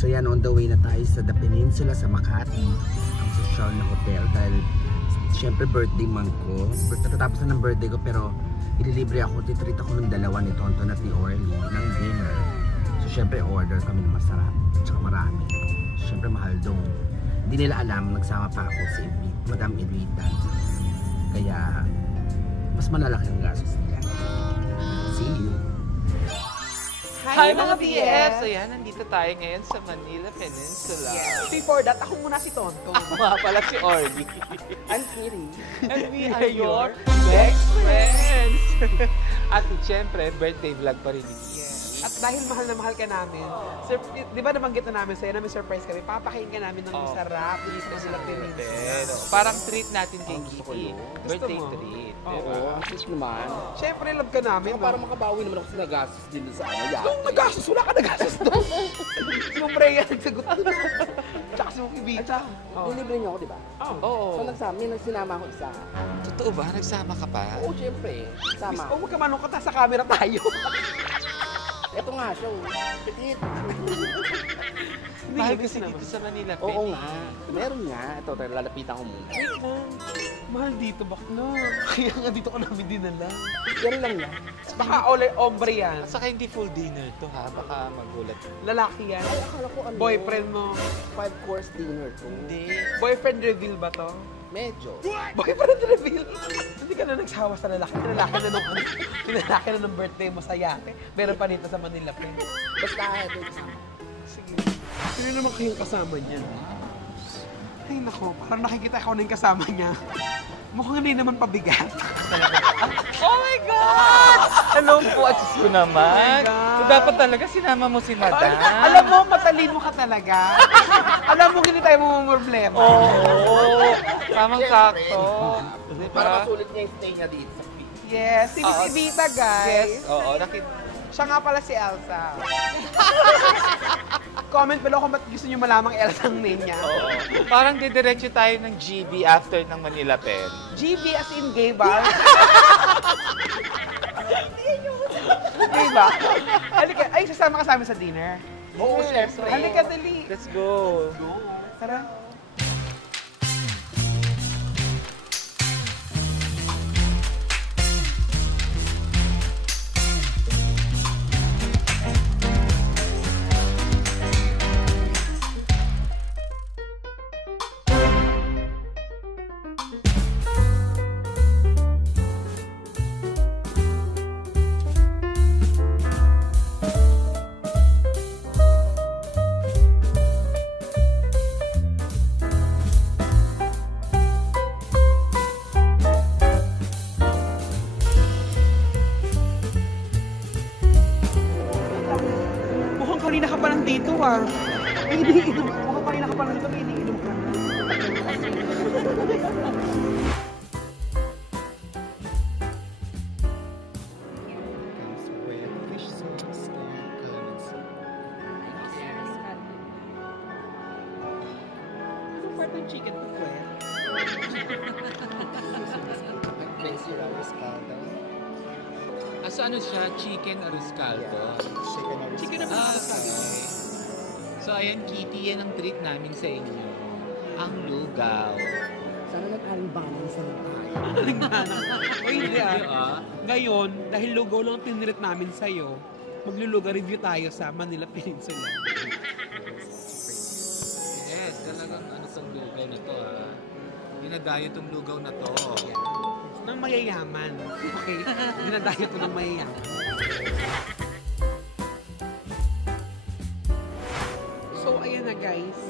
So yan, on the way na tayo sa The Peninsula sa Makati, ang social na hotel dahil syempre birthday month ko. Natatapos na ng birthday ko pero ililibre ako, titreat ako ng dalawa ni Tonton at ni Orly ng dinner. So syempre order kami ng masarap at saka marami. So, syempre mahal dong. Hindi nila alam, nagsama pa ako si Madam Evita. Kaya mas malalaki ang gastos nila. See you! Hi mga BS! Ayan, nandito tayo ngayon sa Manila Peninsula. Before that, ako muna si Tonto. Ako nga pala si Orly. I'm Kiri. And we are your best friends! At syempre, birthday vlog pa rin ni Kian. At dahil mahal na mahal ka namin, di ba nabanggit na namin sa'yo na may surprise kami, papakain ka namin ng masarap dito sa Manila Peninsula. Parang treat natin kay Kiki. Birthday treat. Oo, sis naman. Siyempre, love ka namin. Para makabawi naman ako sa nagastos din sa ano. Nung nagastos, wala ka nagastos doon. Yung Rhea nagsagot doon. Tsaka si Ibita. Dilibre niyo ako, di ba? Oo. So nagsama, sinama ako isa. Totoo ba? Nagsama ka pa? Oo, syempre. Sama. Huwag ka manong sa camera tayo. Ito nga siya, petit. Mahal kasi dito sa Manila, Penny. Oo nga. Meron nga. Ito, lalapitan ko muna. Wait lang. Mahal dito, bakit na? Kaya nga dito ko namin dinala. Yan lang yan. Baka ombre yan. At saka hindi full dinner to ha, baka magulat. Lalaki yan. Ay, akala ko ano. Boyfriend mo. 5-course dinner to. Hindi. Boyfriend reveal ba to? Medyo. Boyfriend reveal? Hindi ka na nagsawa sa lalaki. Lalaki na nung birthday mo sa yate. Meron pa dito sa Manila, Pen. Basta, ito kasama. Sige. Sino naman kayong kasama niya? Ay nako, parang nakikita ko na yung kasama niya. Mukhang hindi naman pabigat. Oh my God! Hello po, at ko naman. Oh my God. So, dapat talaga sinama mo si Madam. Alam mo, matalino ka talaga. Alam mo, hindi tayo problema. Oo, tamang sakto. Para masulit niya yung stay niya dito sa P. Yes, si Miss Evita, guys. Yes, oo. Siya nga pala si Elsa. Comment below kung ba't gusto niyo malamang Elsa ang name niya. Oo. Parang didiretso tayo ng GB after ng Manila Pen. GB as in gay bar. Diba? Halika, ay sasama ka sa amin sa dinner. Oo, syempre. Halika, dali. Let's go. Tara. Kanina ka pa nandito ah. May iniinom. Mukhang kanina ka pa nandito, may iniinom ka. Anong part ng chicken po ko eh? So ano siya? Chicken arroscaldo? Chicken na Okay. So ayan, Kitty, yan ang treat namin sa inyo. Ang lugaw. Sana nag-alimbangan sa tayo. O hindi ah. Ngayon, dahil lugaw lang tinirit namin sa'yo, maglulugaw review tayo sa Manila Peninsula. Yes, talagang ano tong lugaw na to ha. Dinadayo tong lugaw na to. Ng mayayaman. Okay? Dinadayo to ng mayayaman. So, ayan na guys.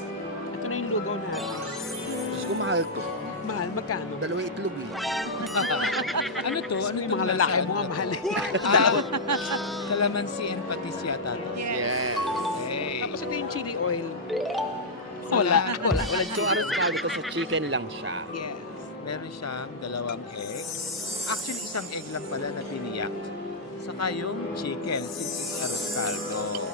Ito na yung lugaw natin. Diyos ko, mahal to. Mahal, magkano? Dalawang itlog eh. Ano to? Ano Yung mga lalaki mo nga mahal eh. Calamansi and patis yata to. Yes. Okay. Tapos ito yung chili oil. Wala. So, arroscaldo to sa chicken lang siya. Yes. Meron siyang 2 egg. Actually, 1 egg lang pala na tiniyak. Saka yung chicken, since it's arroscaldo.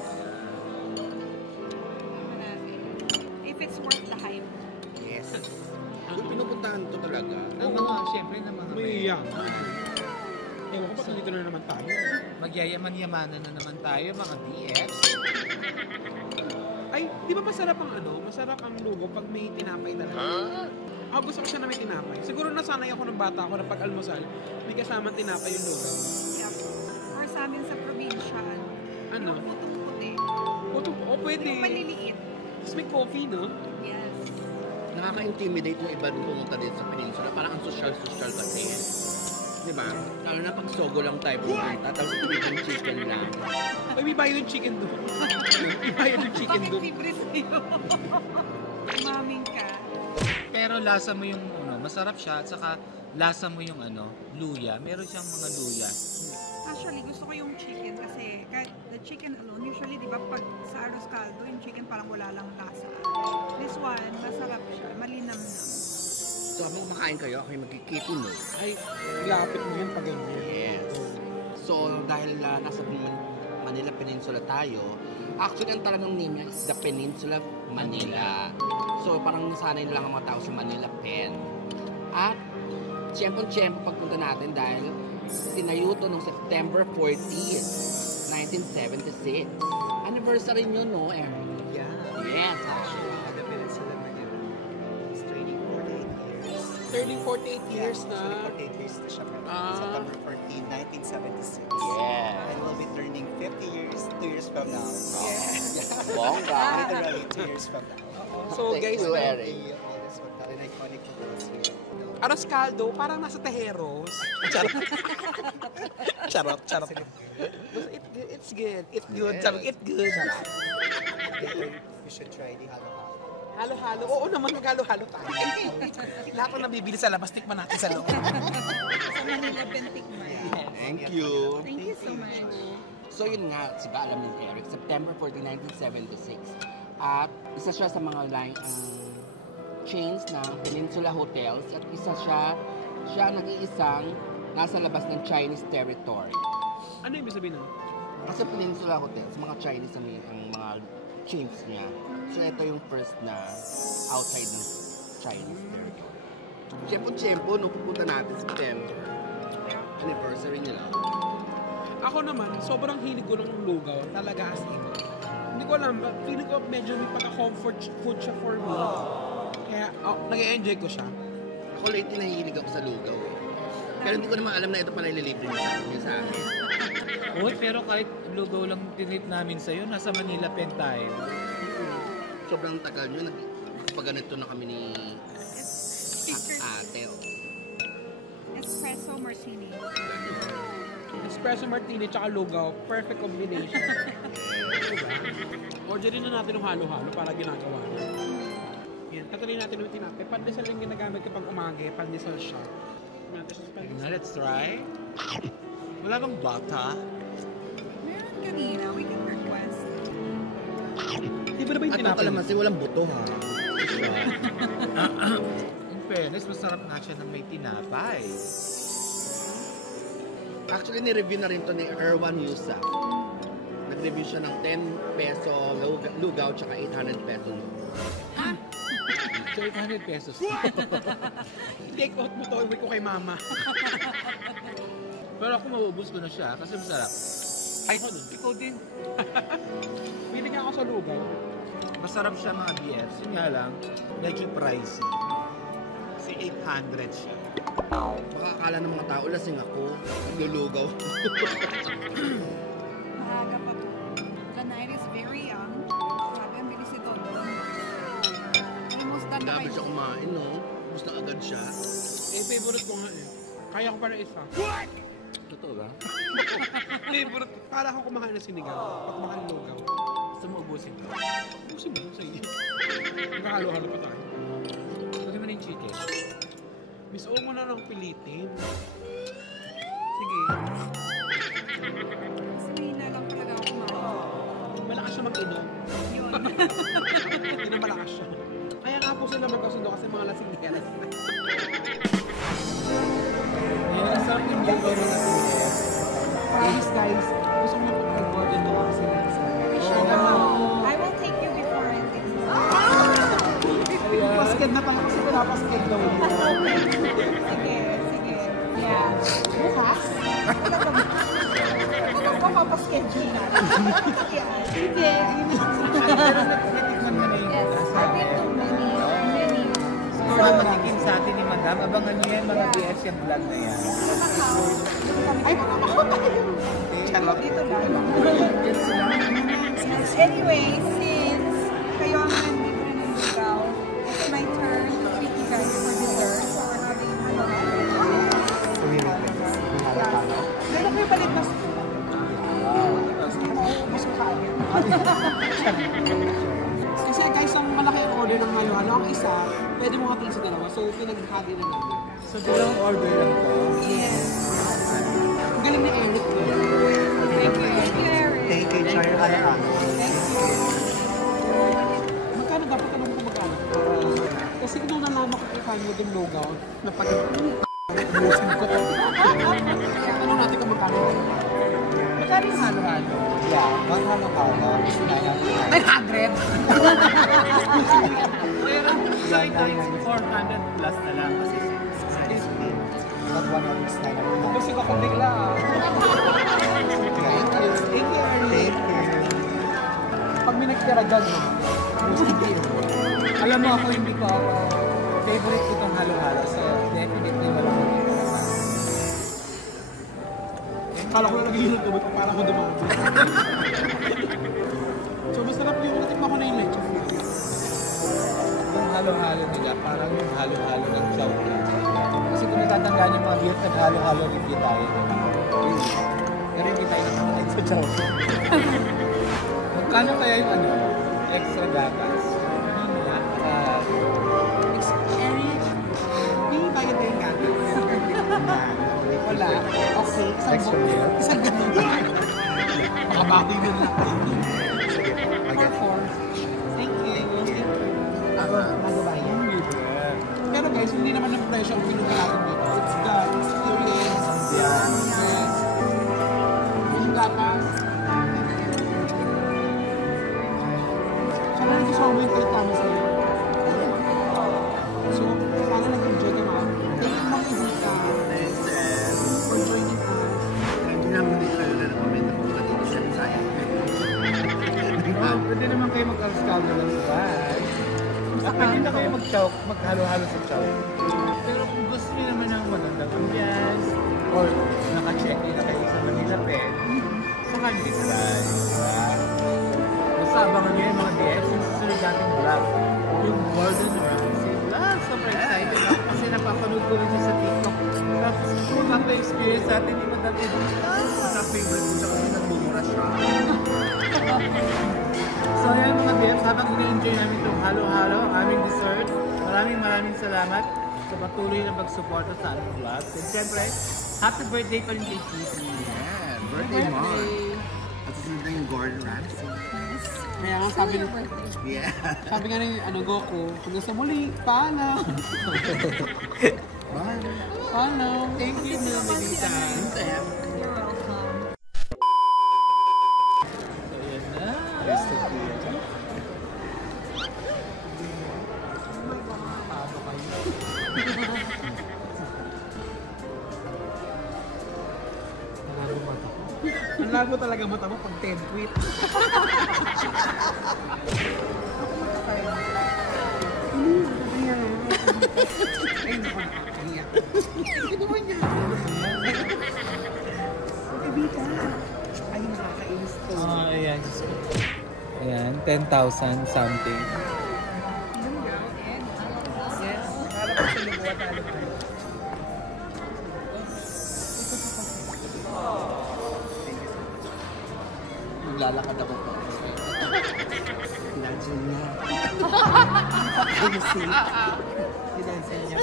If it's worth the hype. Yes. Yung pinupuntahan to talaga. Ng mga, syempre, ng mga Mayayaman. Ewan ko ba't nandito na naman tayo? Magyayaman-yamanan na naman tayo, mga DFs. Ay, Di ba masarap ang masarap ang lugaw pag may tinapay talaga? Gusto ko siya na may tinapay. Siguro nasanay ako ng bata ako na pag-almusal, may kasamang tinapay yung lugaw. Yep. Or sa amin sa probinsya, Ano? yung putong puti. Pwede. Yung maliliit. Tapos may coffee, no? Yes. Nakaka-intimidate yung iba nung pumunta din sa peninsula. Parang ang social-social kasi. Diba? Lalo na pag sogo lang tayo pumunta, tapos yung chicken lang. Ay, may bayad yung chicken doon. May bayad yung chicken Bakit doon. libre sa'yo? Maming ka. Pero lasa mo yung masarap siya at saka lasa mo yung luya. Meron siyang mga luya. Actually, gusto ko yung chicken kasi kahit the chicken alone, usually, di ba, pag sa arroz caldo, yung chicken parang wala lang lasa. This one, masarap siya, malinamnam. So, habang kumakain kayo, ako yung magkikitino. Ay, lapit mo yun pag ganyan. Yes. So, dahil nasa Manila Peninsula tayo, actually, ang talagang name niya is the Peninsula Manila. So, parang nasanay na lang ang mga tao sa Manila Pen. At, tiyempo-tiyempo pagpunta natin dahil tinayo to noong September 14, 1976. Anniversary nyo, no, Eric? Yeah. Yes, actually. The Peninsula Manila is turning 48 years. Turning 48 years It's na. turning 48 years to siya. September 14, 1976. Yeah. And we'll be turning 50 years 2 years from now. Bongga. Literally 2 years from now. So, Thank guys, you, Eric. Always put that in iconic photos here. arroz caldo, parang nasa Tejeros. Charot. Charot. It's good. It's good. Yes. Charot. It's good. You should try the halo-halo. Halo-halo. Oo naman, mag-halo-halo tayo. Lahat ng nabibili sa labas, tikman natin sa loob. Sa Manila Bentikman. Thank you. Thank you so much. So yun nga, siba alam ni Eric, September 14, 1976. At isa siya sa mga chains ng Peninsula Hotels at isa siya nag-iisang nasa labas ng Chinese territory. Ano ibig sabihin nun? Kasi Peninsula Hotels, mga Chinese ang mga chains niya. So ito yung first na outside ng Chinese territory. Tiyempo-tiyempo, nung pupunta natin sa September, anniversary nila. Ako naman, sobrang hilig ko ng lugaw. Talaga as in. Hindi ko alam, feeling ko medyo may pagka-comfort food siya for me. Kaya nag-enjoy ko siya. Ako lately nahihilig ako sa lugaw. Pero hindi ko naman alam na ito pala ililibre niya sa akin. Uy, pero kahit lugaw lang tinip namin sa'yo, nasa Manila Pen tayo. Sobrang tagal nyo, nagpaganito na kami ni ate. Espresso martini. Espresso martini tsaka lugaw, perfect combination. Diba? Orderin na natin yung halo-halo para ginagawa na. Yan, tatuloy natin yung tinapay. Pandesal yung ginagamit kapag umaga, pandesal siya. Now, let's try. Wala bang bata? Meron kanina, we can request. Di ba na ba yung At ang tinapay? kalamansi, walang buto ha. In fairness, masarap nga siya ng may tinapay. Actually, ni-review na rin to ni Erwan Yusa. Nag-review siya ng 10 peso lugaw tsaka 800 peso lugaw. So, 800 pesos. Take out mo to, uwi ko kay mama. Pero ako mabubus ko na siya kasi masarap. Ay, ikaw din. Pili nga ako sa lugaw. Masarap siya mga BFs. Yun nga lang, medyo pricey. Kasi 800 siya. Baka akala ng mga tao, lasing ako. Naglulugaw. Maaga pa to. The night is very young. Sabi ang bilis si Don. Almost done na Grabe kayo. siya kumain, no? Gusto na agad siya. Eh, favorite ko nga eh. Kaya ko pa na isa. Totoo ba? Favorite. Para ako kumakain ng sinigang. Pag kumakain ng lugaw. Gusto mo ubusin ko? Busin mo sa iyo. Magkakalo-halo pa tayo. Pwede mo na yung chicken. Miss O mo na lang pilitin. Sige. Sanay na lang talaga ako kumain. Malakas siya mag-inom. Yun. Hindi na malakas siya. Kaya nga po sila magkasundo kasi mga lasing niya. Yan, ang sarap yung lugaw ng BFs. Promise guys, gusto mo mag-order na kasi I will take you before I take you. Pasked na pala kasi pinapasked daw. Sige. Yeah. Bukas? Ano ba mapapaschedule na? Sige. Tikman na lang, abangan niyo yan mga BS yung vlog na yan. Ay, ako tayo. Charot. Dito lang. Anyway, since kayo ang nandito ng lugaw, it's my turn to treat you guys for dessert. So we're having Gano'n kayo palit na Mas makaagin. Kasi guys, ang malaki ang order ng halo-halo. Ang isa, pwede mo hatiin sa dalawa. So, pinaghati na namin. So, dalawang order lang to. Yes. Ang galing ni Eric. Thank you. Thank you, Eric. Thank you, Char. Thank you. Magkano dapat tanong ko magkano? Kasi nung nalaman ko kay Kanye yung logout, napag busin ko. Tanong natin kung magkano. Magkano yung halo-halo? Yeah, one halo-halo is 900. 900. Pero sa ito yung 400 plus na lang kasi But one is 900. Kasi ko kung bigla. thank you, Eric. Pag may nagtira dyan, Alam mo ako, hindi ko ako favorite ko itong halo-halo. So, definitely wala ko dito. kala ko na naghihilot ko, parang ko dumang. So, masarap yung natikma ko na yung leche. Yung halo-halo nila, parang yung halo-halo ng chow lang. Kasi kung natatandaan yung mga beer, nag-halo-halo review tayo. Pero hindi tayo nakakalit sa chow. Magkano kaya yung ano? Extra gatas? Ano nila? Hindi tayo tayong gatas. Wala. Okay. Extra meal. Isang ganun. Makabati din lang. For. Thank you. Ako, magabayan. Pero guys, hindi naman ng presyo ang pinuha natin dito. It's the experience. Yes. Yung gatas. Sana nag-isama yung kayo tama sa'yo. So, sana nag-enjoy ka mga. Thank you mga ibita. For joining us. Hindi naman dito kayo na comment na kung dito siya sa akin. Pwede naman kayo mag-alscout na lang sa bahay. Pwede na kayo maghalo-halo sa chow. Pero kung gusto niyo naman ng magandang ambiance, or naka-check-in na kayo sa Manila Pen, sa Country Drive, diba? Basta abangan nyo yung mga DX yung susunod nating vlog. Yung Gordon Ramsay vlog. Super excited ako kasi napapanood ko rin siya sa TikTok. Tapos magpapa-experience natin yung Madam Edita. Sa favorite ko siya kasi nagmumura siya. So yan mga DX, habang ini-enjoy namin itong halo-halo, ang aming dessert, maraming salamat sa patuloy na pagsuporta sa aming vlog. And syempre, happy birthday pa rin kay Kitty. Yeah, birthday mom. At susunod na yung Gordon Ramsay. Kaya nga sabi ng Yeah. sabi nga ni Goku, hanggang sa muli, paalam. Bye. Paalam. Thank you, Melita. So yan na. Rest of you. Ang lago talaga mata mo pag 10 tweet. Ay, naku, nakakahiya. Ito mo niya. Evita. Ay, nakakainis to. Ayan. Ayan, 10,000 something. Yes. Para ko sa lubuwa talo tayo. Maglalakad ako po. Dancing niya. Dancing niya.